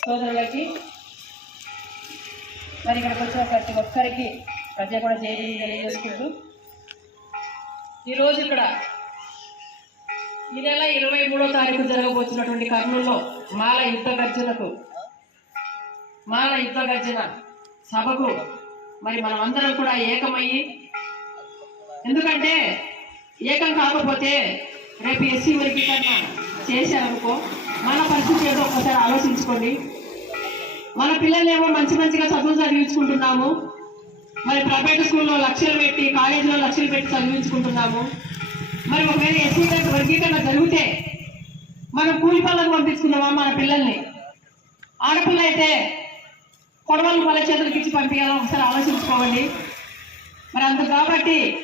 సోదరులకి మరి ఇక్కడికి వచ్చిన ప్రతి ఒక్కరికి ప్రత్యేక కూడా చేయడం తెలియజేసుకుంటూ ఈరోజు ఇక్కడ ఈ నెల ఇరవై మూడో తారీఖు జరగబోతున్నటువంటి కర్నూల్లో మాల యుద్ధ గర్జనకు మాల యుద్ధ గర్జన సభకు మరి మనం అందరం కూడా ఏకమయ్యి ఎందుకంటే ఏకం కాకపోతే రేపు ఎస్సీ వర్గీకరణ చేశారనుకో మన పరిస్థితి ఏదో ఒకసారి ఆలోచించుకోండి. మన పిల్లలేమో మంచి మంచిగా చదువులు చదివించుకుంటున్నాము. మరి ప్రైవేట్ స్కూల్లో లక్షలు పెట్టి కాలేజీలో లక్షలు పెట్టి చదివించుకుంటున్నాము. మరి ఒకవేళ ఎస్సీ వర్గీకరణ జరిగితే మనం కూలి పనులకు పంపించుకున్నామా మన పిల్లల్ని? ఆడపిల్ల అయితే కొడవలు వాళ్ళ చేతులకి ఇచ్చి పంపించాలో ఒకసారి ఆలోచించుకోవాలి మరి అందుకు కాబట్టి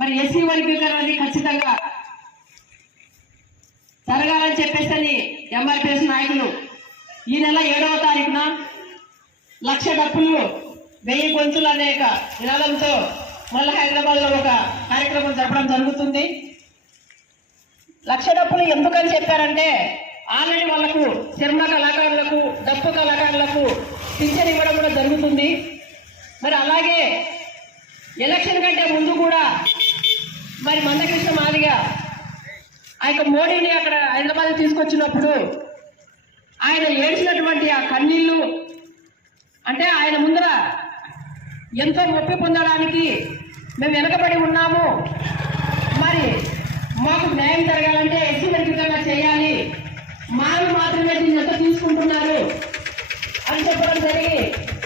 మరి ఎస్సీ వర్గీకరణ అనేది ఖచ్చితంగా జరగాలని చెప్పేసి ఎంఆర్పిఎస్ నాయకులు. ఈ నెల ఏడవ తారీఖున లక్ష డప్పులు వెయ్యి గొంతులు అనేక నినాదంతో మళ్ళీ హైదరాబాద్లో ఒక కార్యక్రమం జరపడం జరుగుతుంది. లక్ష డప్పులు ఎందుకని చెప్పారంటే ఆల్రెడీ వాళ్ళకు సినిమా కళాకారులకు డప్పు కళాకారులకు పింఛన్ ఇవ్వడం కూడా జరుగుతుంది. మరి అలాగే ఎలక్షన్ కంటే ముందు కూడా మరి మందకృష్ణ మాదిగా ఆ యొక్క మోడీని అక్కడ హైదరాబాద్ తీసుకొచ్చినప్పుడు ఆయన ఏడ్చినటువంటి ఆ కన్నీళ్ళు అంటే ఆయన ముందర ఎంతో నొప్పి పొందడానికి మేము వెనకబడి ఉన్నాము. మరి మాకు న్యాయం జరగాలంటే ఎస్సీ వర్గీకరణ చేయాలి. మావి మాత్రమే దీన్ని ఎంత తీసుకుంటున్నారు అని చెప్పడం జరిగి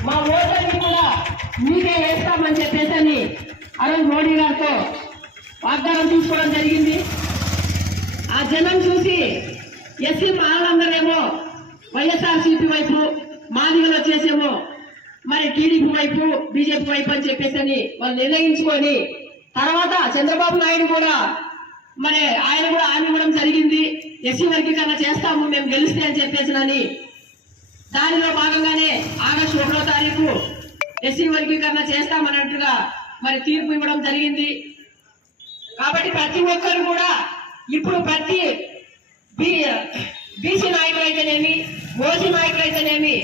మా ఓటర్ని కూడా మీకే వేస్తామని చెప్పేసి అని అరుణ్ మోడీ గారితో వాగ్దానం తీసుకోవడం జరిగింది. ఆ జనం చూసి ఎస్సీ మాలందరేమో వైఎస్ఆర్సీపీ వైపు మాదిగలు వచ్చేసేమో మరి టీడీపీ వైపు బీజేపీ వైపు అని చెప్పేసి అని వాళ్ళు నిర్ణయించుకొని తర్వాత చంద్రబాబు నాయుడు కూడా మరి ఆయన కూడా హామీ ఇవ్వడం జరిగింది. ఎస్సీ వర్గీకరణ చేస్తాము మేము గెలిస్తే అని చెప్పేసి అని. దానిలో భాగంగానే ఆగస్టు ఒకటో తారీఖు ఎస్సీ వర్గీకరణ చేస్తామన్నట్టుగా మరి తీర్పు ఇవ్వడం జరిగింది. కాబట్టి ప్రతి ఒక్కరు కూడా ఇప్పుడు ప్రతి బీసీ నాయకులు అయితేనేమి ఓసీ నాయకులు అయితేనేమి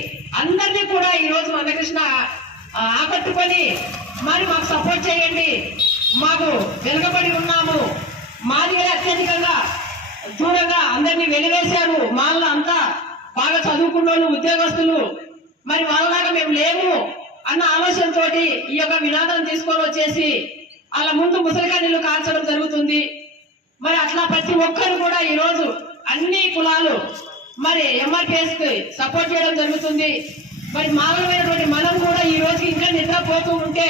అందరినీ కూడా ఈ రోజు మందకృష్ణ ఆకట్టుకొని మరి మాకు సపోర్ట్ చేయండి. మాకు వెనుకబడి ఉన్నాము. మాదిగా అత్యధికంగా దూరంగా అందరినీ వెలివేశారు. మాల్లో అంతా బాగా చదువుకున్న వాళ్ళు ఉద్యోగస్తులు. మరి వాళ్ళలాగా మేము లేము అన్న ఆలోచనతోటి ఈ యొక్క వినాదం తీసుకొని వచ్చేసి అలా ముందు ముసలికన్నీళ్ళు కాల్చడం జరుగుతుంది. మరి అట్లా ప్రతి ఒక్కరు కూడా ఈ రోజు అన్ని కులాలు మరి ఎంఆర్పిఎస్కి సపోర్ట్ చేయడం జరుగుతుంది. మరి మామూలమైనటువంటి మనం కూడా ఈ రోజు ఇంకా నిద్రపోతూ ఉంటే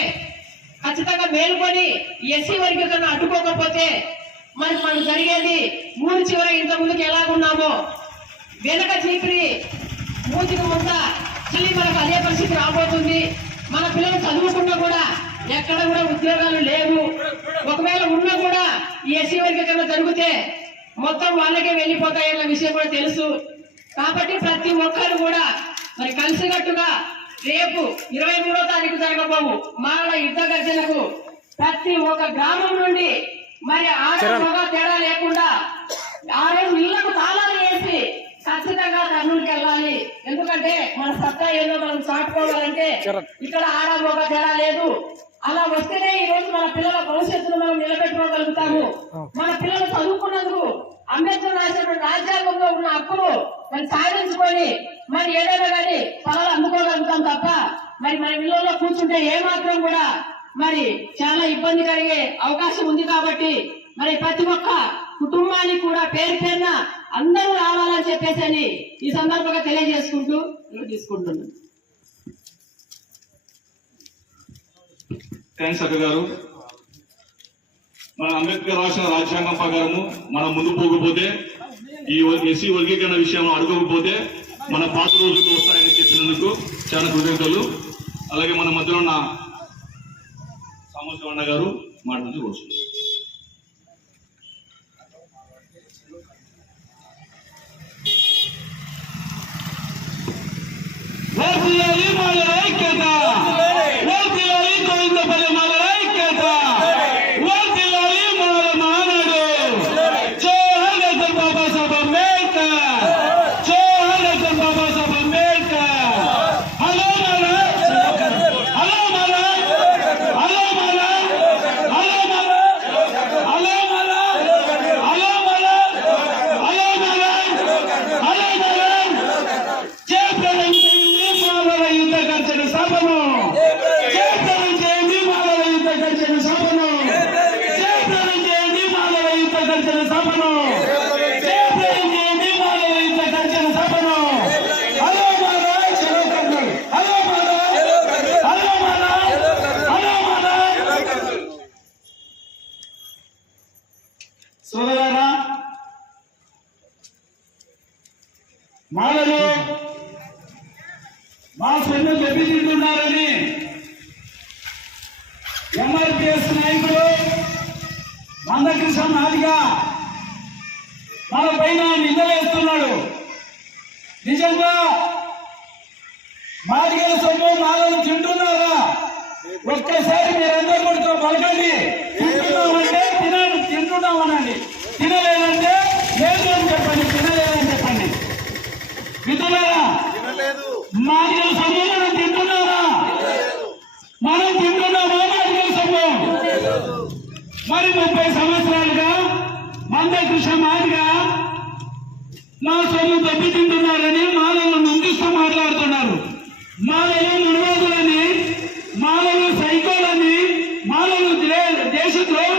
ఖచ్చితంగా మేలుకొని ఎస్సీ వర్గీకరణ అడ్డుకోకపోతే మరి మనకు జరిగేది ఊరి చివర ఇంత ముందుకు ఎలాగున్నామో వెనక చీపిరి మూతికి ముంద మళ్ళీ మనకు అదే పరిస్థితి రాబోతుంది. మన పిల్లలు చదువుకున్నా కూడా ఎక్కడ కూడా ఉద్యోగాలు లేవు. ఒకవేళ ఉన్నా కూడా ఈ ఎస్సీ వర్గీకరణ జరిగితే మొత్తం వాళ్ళకే వెళ్ళిపోతాయన్న విషయం కూడా తెలుసు. కాబట్టి ప్రతి ఒక్కరు కూడా మరి కలిసికట్టుగా రేపు ఇరవై మూడో తారీఖు జరగబోవు మాల యుద్ధ గర్జనకు ప్రతి ఒక్క గ్రామం నుండి మరి ఆడగా తేడా లేకుండా ఆ రోజు ఇళ్ళకు తాళాలు వేసి ఖచ్చితంగా కర్నూలుకి వెళ్ళాలి. ఎందుకంటే మన సత్తా ఏదో మనం చాటుకోవాలంటే ఇక్కడ ఆడ ఒక తేడా లేదు. అలా వస్తేనే ఈ రోజు మన పిల్లల భవిష్యత్తును మనం నిలబెట్టుకోగలుగుతాము. మన పిల్లలు చదువుకున్నందుకు అంబేద్కర్ రాసినటువంటి రాజ్యాంగంలో ఉన్న హక్కును మనం సాధించుకొని మరి ఏదైనా కానీ ఫలాలు అందుకోగలుగుతాం తప్ప మరి మన ఇళ్ళలో కూర్చుంటే ఏ మాత్రం కూడా మరి చాలా ఇబ్బంది కలిగే అవకాశం ఉంది కాబట్టి మరి ప్రతి ఒక్క కుటుంబానికి కూడా పేరు పేరున అందరూ రావాలని చెప్పేసి అని ఈ సందర్భంగా తెలియజేసుకుంటూ నేను తీసుకుంటున్నాను. థ్యాంక్స్ అక్క గారు. మన అంబేద్కర్ రాసిన రాజ్యాంగం ప్రకారము మనం ముందు పోకపోతే ఈ ఎస్సీ వర్గీకరణ విషయంలో అడగకపోతే మన పాత రోజులు వస్తాయని చెప్పినందుకు చాలా కృతజ్ఞతలు. అలాగే మన మధ్యలో ఉన్న సామర్థ్యం అన్న గారు మాట్లాడుతూ మాలలు మా సొమ్ము దెబ్బతింటున్నారని ఎంఆర్పిఎస్ నాయకుడు మందకృష్ణ నాదిగా మన పైన నిందలేస్తున్నాడు నిజంగా మాదిగల సొమ్ము మాలను తింటున్నారా? ఒక్కసారి మీరందరూ కూడా పలకండి తింటున్నామంటే తిన తింటున్నామనండి. తినలేదు మరి ముప్పై సంవత్సరాలుగా మంద కృష్ణ మాదిగా మా సొమ్ము దెబ్బ తింటున్నారని మాలను నిందిస్తూ మాట్లాడుతున్నారు. మాలను మునివాదులని మాలను సైకోలని మాలను దేశ ద్రోహం